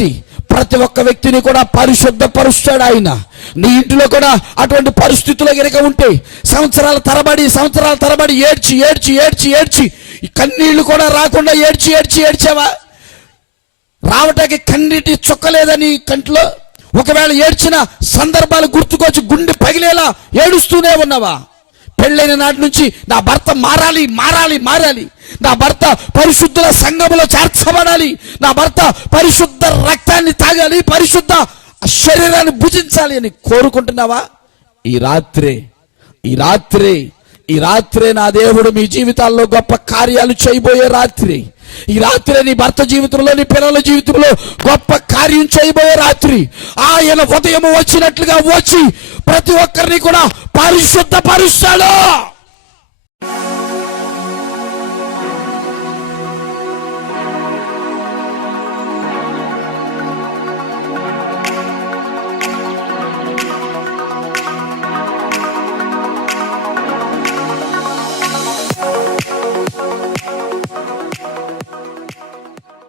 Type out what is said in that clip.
చేసి ప్రతి ఒక్క వ్యక్తిని కూడా పరిశుద్ధపరుస్తాడు ఆయన. నీ ఇంటిలో కూడా అటువంటి పరిస్థితుల్లో గనుక ఉంటే సంవత్సరాల తరబడి ఏడ్చి కన్నీళ్లు కూడా రాకుండా ఏడ్చావా? రావటానికి కన్నీటి చుక్కలేదని కంట్లో ఒకవేళ ఏడ్చిన సందర్భాలు గుర్తుకొచ్చి గుండె పగిలేలా ఏడుస్తూనే ఉన్నావా? పెళ్ళైన నాటి నుంచి నా భర్త మారాలి, నా భర్త పరిశుద్ధుల సంఘములో చేర్చబడాలి, నా భర్త పరిశుద్ధ రక్తాన్ని తాగాలి, పరిశుద్ధ శరీరాన్ని భుజించాలి అని కోరుకుంటున్నావా? ఈ రాత్రే నా దేవుడు మీ జీవితాల్లో గొప్ప కార్యాలు చేయబోయే రాత్రి. ఈ రాత్రే నీ భర్త జీవితంలో, నీ పిల్లల జీవితంలో గొప్ప కార్యం చేయబోయే రాత్రి. ఆయన ఉదయం వచ్చినట్లుగా వచ్చి ప్రతి ఒక్కరిని కూడా పరిశుద్ధపరుస్తాడు.